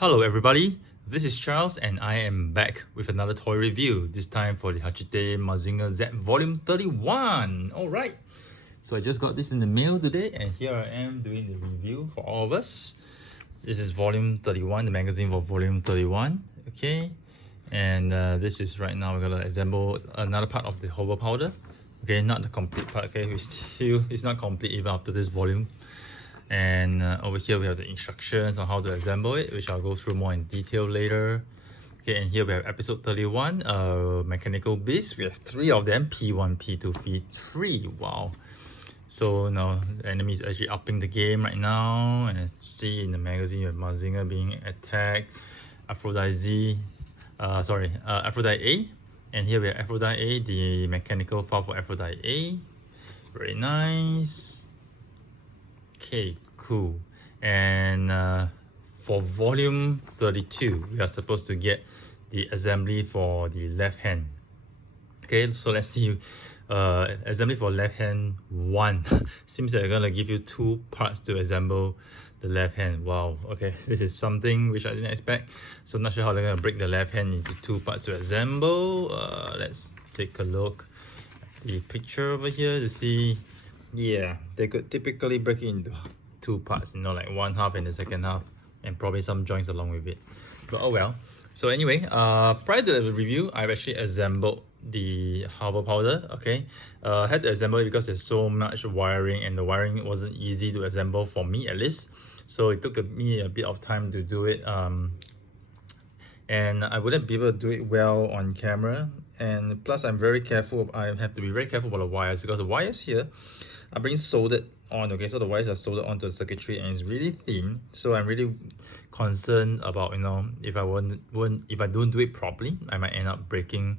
Hello everybody, this is Charles and I am back with another toy review, this time for the Hachette Mazinger Z Volume 31. Alright, so I just got this in the mail today and here I am doing the review for all of us. This is Volume 31, the magazine for Volume 31, okay? And this is right now we're going to assemble another part of the hover powder. Okay, not the complete part, okay? It's not complete even after this volume. And over here we have the instructions on how to assemble it, which I'll go through more in detail later. Okay, and here we have episode 31, mechanical beasts. We have 3 of them, P1, P2, P3. Wow. So now the enemy is actually upping the game right now. And see in the magazine with Mazinger being attacked, Aphrodite A. And here we have Aphrodite A, the mechanical file for Aphrodite A. Very nice. Okay, cool. And for volume 32, we are supposed to get the assembly for the left hand. Okay, so let's see. Assembly for left hand 1. Seems like they're gonna give you 2 parts to assemble the left hand. Wow, okay, this is something which I didn't expect. So I'm not sure how they're gonna break the left hand into 2 parts to assemble. Let's take a look at the picture over here to see. Yeah, they could typically break it into 2 parts, you know, like one half and the second half, and probably some joints along with it. But oh well. So anyway, prior to the review, I've actually assembled the hover powder. Okay, I had to assemble it because there's so much wiring, and the wiring wasn't easy to assemble for me at least. So it took me a bit of time to do it. And I wouldn't be able to do it well on camera. And plus, I'm very careful. I have to be very careful about the wires because the wires here are being soldered on. Okay, so the wires are soldered onto the circuitry and it's really thin. So I'm really concerned about, you know, if I don't do it properly, I might end up breaking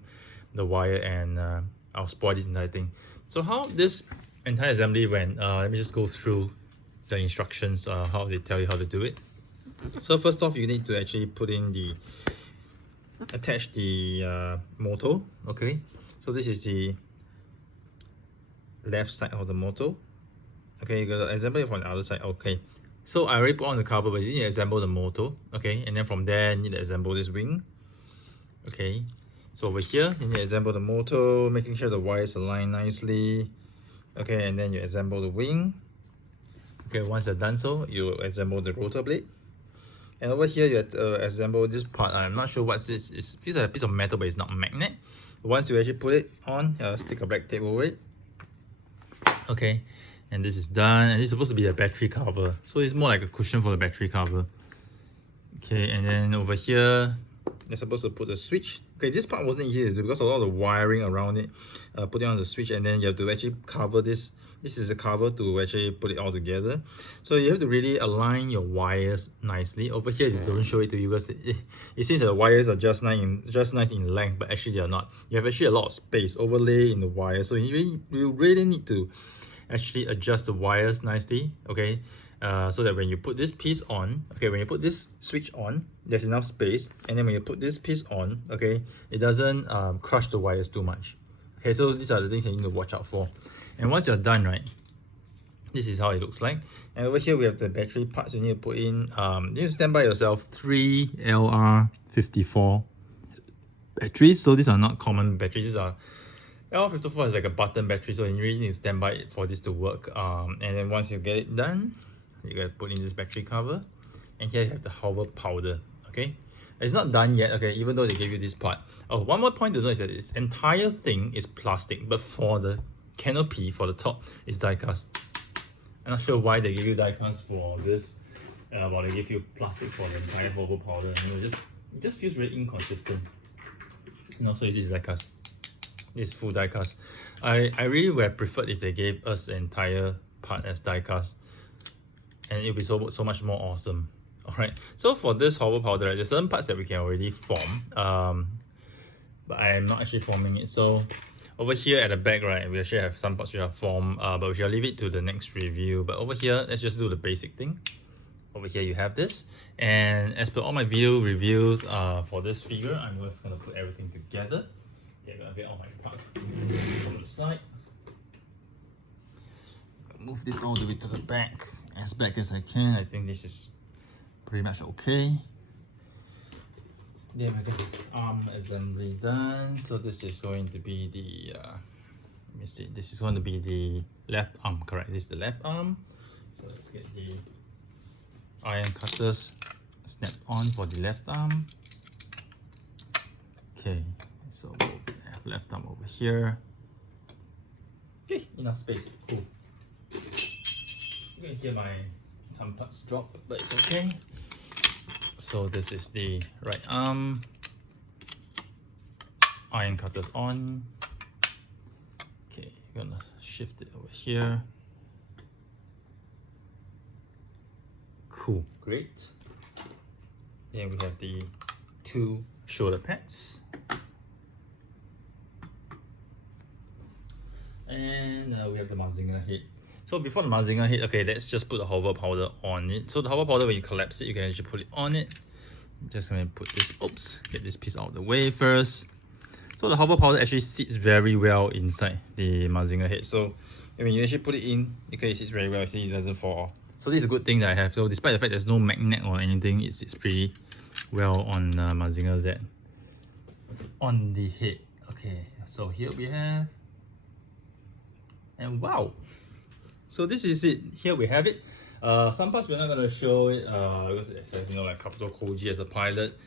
the wire and I'll spoil this entire thing. So how this entire assembly went, let me just go through the instructions, how they tell you how to do it. So first off, you need to actually attach the motor. Okay, so this is the left side of the motor. Okay, you gotta assemble it from the other side. Okay, so I already put on the cover, but you need to assemble the motor. Okay, and then from there you need to assemble this wing. Okay, so over here you need to assemble the motor, making sure the wires align nicely. Okay, and then you assemble the wing. Okay, once you're done so, you assemble the rotor blade. And over here you have to assemble this part. I'm not sure what this is. It feels like a piece of metal, but it's not a magnet. Once you actually put it on, stick a black tape over it. Okay, and this is done, and it's supposed to be a battery cover, so it's more like a cushion for the battery cover. Okay, and then over here you're supposed to put a switch. Okay, this part wasn't easy to do because a lot of the wiring around it. Putting on the switch, and then you have to actually cover this. This is a cover to actually put it all together. So you have to really align your wires nicely. Over here, they don't show it to you because it seems that the wires are just nice in length, but actually they are not. You have actually a lot of space overlay in the wire, so you really need to actually adjust the wires nicely. Okay, so that when you put this piece on, okay, when you put this switch on, there's enough space, and then when you put this piece on, okay, it doesn't crush the wires too much. Okay, so these are the things that you need to watch out for. And once you're done, right, this is how it looks like. And over here we have the battery parts you need to put in. You need to stand by yourself 3 LR54 batteries. So these are not common batteries. These are LR54 is like a button battery, so you really need to stand by it for this to work. And then once you get it done, you gotta put in this battery cover. And here you have the hover powder. Okay, it's not done yet. Okay, even though they gave you this part. Oh, one more point to note is that this entire thing is plastic, but for the canopy for the top is die cast. I'm not sure why they give you die cast for this, but they give you plastic for the entire hover powder. You know, it just feels really inconsistent. You know, so this is die cast. This full die cast. I really would have preferred if they gave us the entire part as die cast, and it would be so much more awesome. Alright, so for this hover powder, right, there's certain parts that we can already form, but I am not actually forming it. So over here at the back, right, we actually have some parts which are formed, but we shall leave it to the next review. But over here, let's just do the basic thing. Over here you have this, and as per all my video reviews for this figure, I'm just going to put everything together. Yeah, I'm going to get all my parts from the side. Move this all the way to the back as I can. I think this is pretty much okay. Then we got the arm assembly done. So this is going to be the let me see, this is going to be the left arm, correct? This is the left arm. So let's get the iron cutters snapped on for the left arm. Okay, so we'll have left arm over here. Okay, enough space, cool. You can hear some parts drop, but it's okay. So this is the right arm. Iron cutters on. Okay, I'm gonna shift it over here. Cool, great. Then we have the 2 shoulder pads. And we have the Mazinger head. So before the Mazinger head, okay, let's just put the hover powder on it. So the hover powder, when you collapse it, you can actually put it on it. Just gonna put this, get this piece out of the way first. So the hover powder actually sits very well inside the Mazinger head. So when you actually put it in, okay, it sits very well. See, it doesn't fall off. So this is a good thing that I have. So despite the fact there's no magnet or anything, it sits pretty well on Mazinger Z. On the head. Okay, so here we have, and wow, so this is it. Here we have it. Some parts we're not going to show it because it says, you know, like capital Koji as a pilot.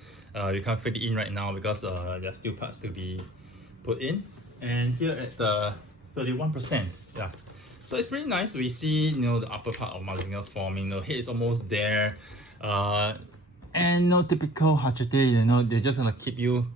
We can't fit it in right now because there are still parts to be put in. And here at the 31%, yeah. So it's pretty nice. We see, you know, the upper part of Mazinger forming. The head is almost there. And no typical Hachette, you know, they're just gonna keep you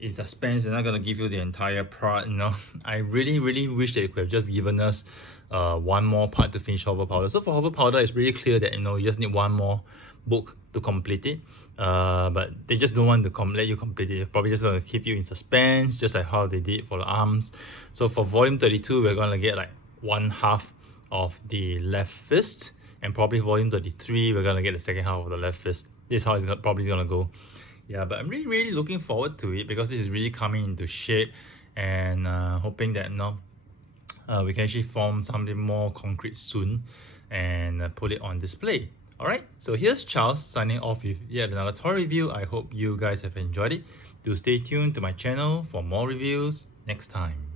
in suspense. They're not gonna give you the entire part, you know. I really wish they could have just given us one more part to finish hover powder. So for hover powder, it's really clear that, you know, you just need one more book to complete it. But they just don't want to let you complete it. They're probably just gonna keep you in suspense, just like how they did for the arms. So for volume 32, we're gonna get like 1/2 of the left fist, and probably volume 33, we're gonna get the second half of the left fist. This is how it's probably gonna go. Yeah, but I'm really looking forward to it because this is really coming into shape, and hoping that, you know, we can actually form something more concrete soon and put it on display. Alright, so here's Charles signing off with yet another toy review. I hope you guys have enjoyed it. Do stay tuned to my channel for more reviews next time.